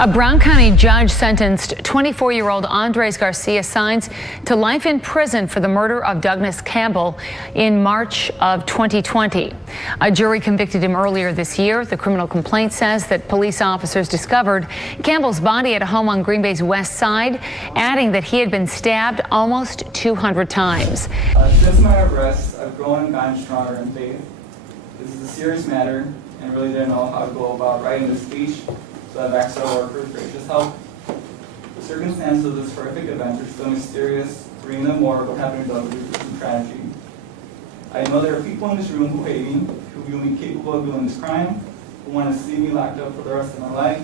A Brown County judge sentenced 24-year-old Andres Garcia-Saenz to life in prison for the murder of Douglas Campbell in March of 2020. A jury convicted him earlier this year. The criminal complaint says that police officers discovered Campbell's body at a home on Greenbay's west side, adding that he had been stabbed almost 200 times. Since my arrest, I've grown and gotten stronger in faith. This is a serious matter and really didn't know how to go about writing this speech. So I've asked our Lord for His gracious help. The circumstances of this horrific event are still mysterious. Reading them more what happened to Douglas is some tragedy. I know there are people in this room who hate me, who view me capable of doing this crime, who want to see me locked up for the rest of my life.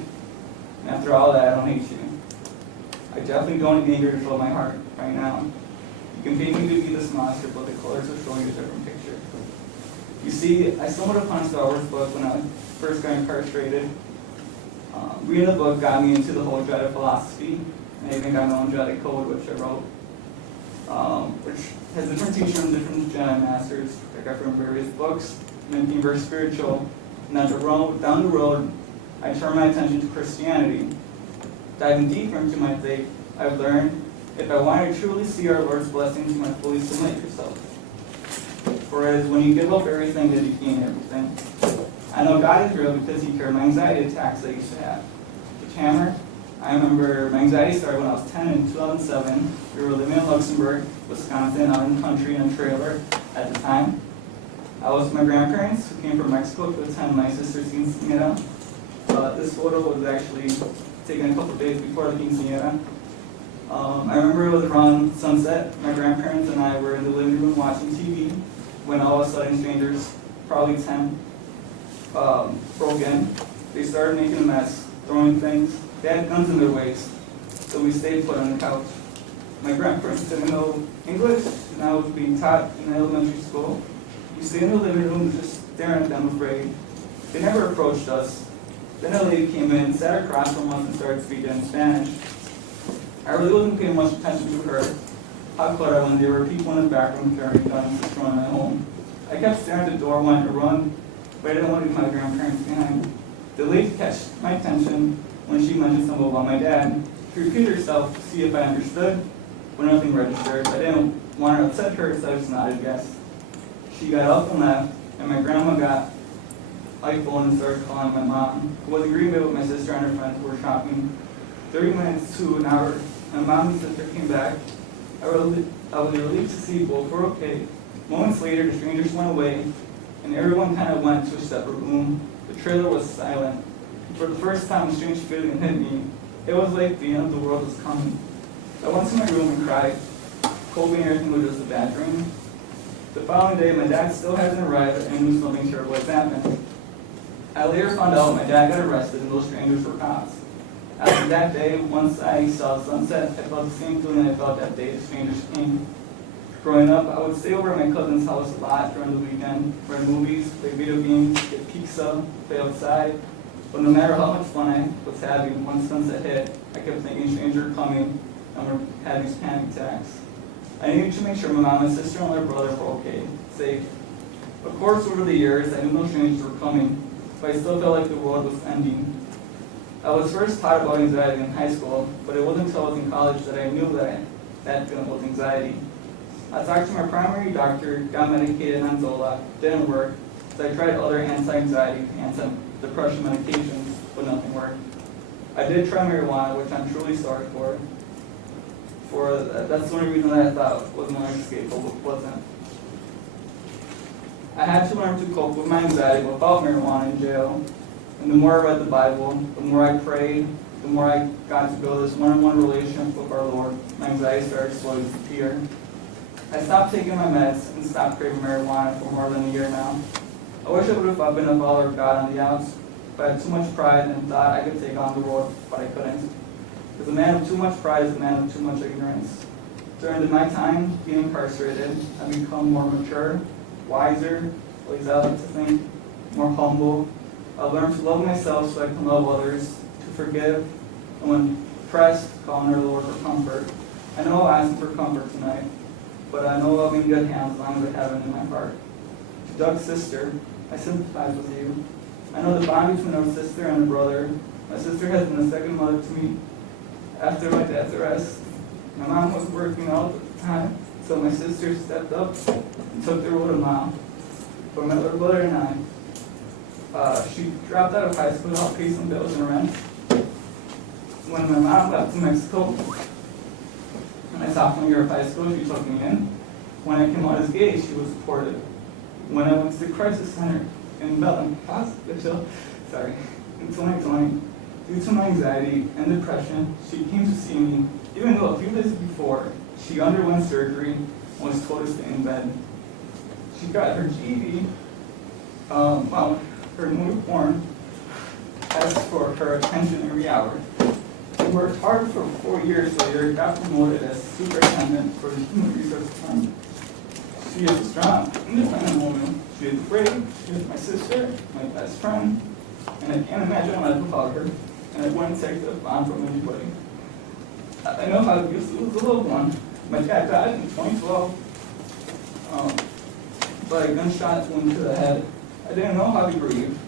And after all that, I don't hate you. I definitely don't need anger to fill my heart right now. You can pay me to be this monster, but the colors will show you a different picture. You see, I stumbled upon a Star Wars book when I first got incarcerated. Reading the book got me into the whole Jedi philosophy, and I even got my own Jedi code, which I wrote, which has different teachings from different Jedi masters I got from various books, and it became very spiritual. And down the road, I turned my attention to Christianity. Diving deeper into my faith, I've learned if I want to truly see our Lord's blessings, you must fully submit yourself. For it is when you give up everything that you gain everything. I know God is real because He cured my anxiety attacks that I used to have. Marc Hammer, I remember my anxiety started when I was 10 in 2007. We were living in Luxembourg, Wisconsin, out in the country in a trailer at the time. I was with my grandparents who came from Mexico to attend my sister's quinceañera. This photo was actually taken a couple of days before the quinceañera. I remember it was around sunset. My grandparents and I were in the living room watching TV when all of a sudden strangers, probably 10, broke in. They started making a mess, throwing things. They had guns in their waist, so we stayed put on the couch. My grandparents didn't know English, and I was being taught in elementary school. We stayed in the living room just staring at them afraid. They never approached us. Then a lady came in, sat across from us, and started speaking in Spanish. I really wasn't paying much attention to her. How could I when there were people in the back room carrying guns destroying my home? I kept staring at the door, wanting to run, but I didn't want to leave my grandparents behind. The lady catch my attention when she mentioned something about my dad. She repeated herself to see if I understood, but nothing registered. I didn't want to upset her, so I just nodded yes. She got up and left, and my grandma got iPhone and started calling my mom, who was in Greenbay with my sister and her friends who were shopping. 30 minutes to an hour, my mom and sister came back. I was relieved to see both were okay. Moments later, the strangers went away, and everyone kind of went to a separate room. The trailer was silent. For the first time, a strange feeling hit me. It was like the end of the world was coming. I went to my room and cried, hoping everything was just a bad dream. The following day, my dad still hadn't arrived and knew something terrible had happened. I later found out my dad got arrested and those strangers were cops. After that day, once I saw sunset, I felt the same feeling I felt that day the strangers came. Growing up, I would stay over at my cousin's house a lot during the weekend, rent movies, play video games, get pizza, play outside. But no matter how much fun I was having, once sunset hit, I kept thinking strangers were coming and were having these panic attacks. I needed to make sure my mom and sister and my brother were okay, safe. Of course, over the years, I knew no strangers were coming, but I still felt like the world was ending. I was first taught about anxiety in high school, but it wasn't until I was in college that I knew that feeling was anxiety. I talked to my primary doctor, got medicated on Zoloft, didn't work, so I tried other anti-anxiety, anti-depression medications, but nothing worked. I did try marijuana, which I'm truly sorry for. That's the only reason that I thought was my escape, but it wasn't. I had to learn to cope with my anxiety without marijuana in jail. And the more I read the Bible, the more I prayed, the more I got to build this one-on-one relationship with our Lord, my anxiety started to slowly disappear. I stopped taking my meds and stopped craving marijuana for more than a year now. I wish I would have been a follower of God on the outs, but I had too much pride and thought I could take on the world, but I couldn't. Because a man with too much pride is a man with too much ignorance. During my time being incarcerated, I've become more mature, wiser, at least I like to think, more humble. I've learned to love myself so I can love others, to forgive, and when pressed, call on our Lord for comfort. I know I'll ask for comfort tonight, but I know I'll be in good hands as long as I have it in my heart. To Doug's sister, I sympathize with you. I know the bond between our sister and a brother My sister has been a second mother to me after my dad's arrest. My mom was working out at the time, so my sister stepped up and took the role of mom. For my little brother and I, she dropped out of high school to help pay some bills and rent. When my mom left to Mexico, in my sophomore year of high school, she took me in. When I came out as gay, she was supportive. When I went to the crisis center in Bellin Hospital, in 2020, due to my anxiety and depression, she came to see me, even though a few days before, she underwent surgery and was told to stay in bed. She got her GED, her newborn asked for her attention every hour. She worked hard for 4 years later, got promoted as superintendent for the Human Resources Department. She is a strong, independent woman. She is brave. She is my sister, my best friend, and I can't imagine life without her. And I wouldn't take the bond from anybody. I know how it feels to lose a loved one. My dad died in 2012 by a gunshot wound to the head. I didn't know how to grieve.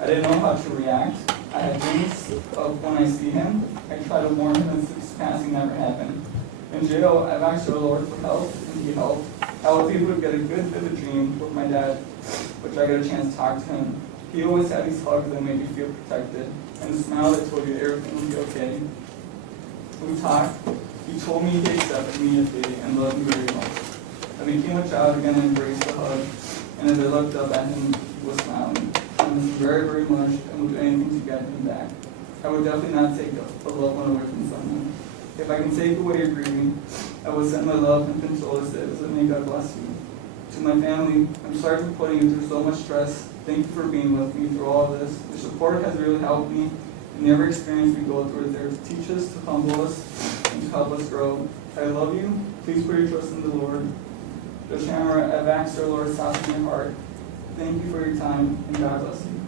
I didn't know how to react. I had dreams of when I see him, I try to warn him as his passing never happened. In jail, I've asked the Lord for help, and He helped. I was able to get a good vivid dream with my dad, which I got a chance to talk to him. He always had these hugs that made me feel protected, and a smile that told you everything would be okay. We talked. He told me he accepted me as baby and loved me very much. I became a child again and embraced the hug, and as I looked up at him, he was smiling. I miss him very, very much and would do anything to get him back. I would definitely not take a loved one away from someone. If I can take away your grieving, I will send my love and condolences, and may God bless you. To my family, I'm sorry for putting you through so much stress. Thank you for being with me through all of this. Your support has really helped me. In every experience we go through is there to teach us, to humble us, and to help us grow. I love you. Please put your trust in the Lord. Douglas Hammer, I've asked our Lord to soften your heart. Thank you for your time, and God bless you.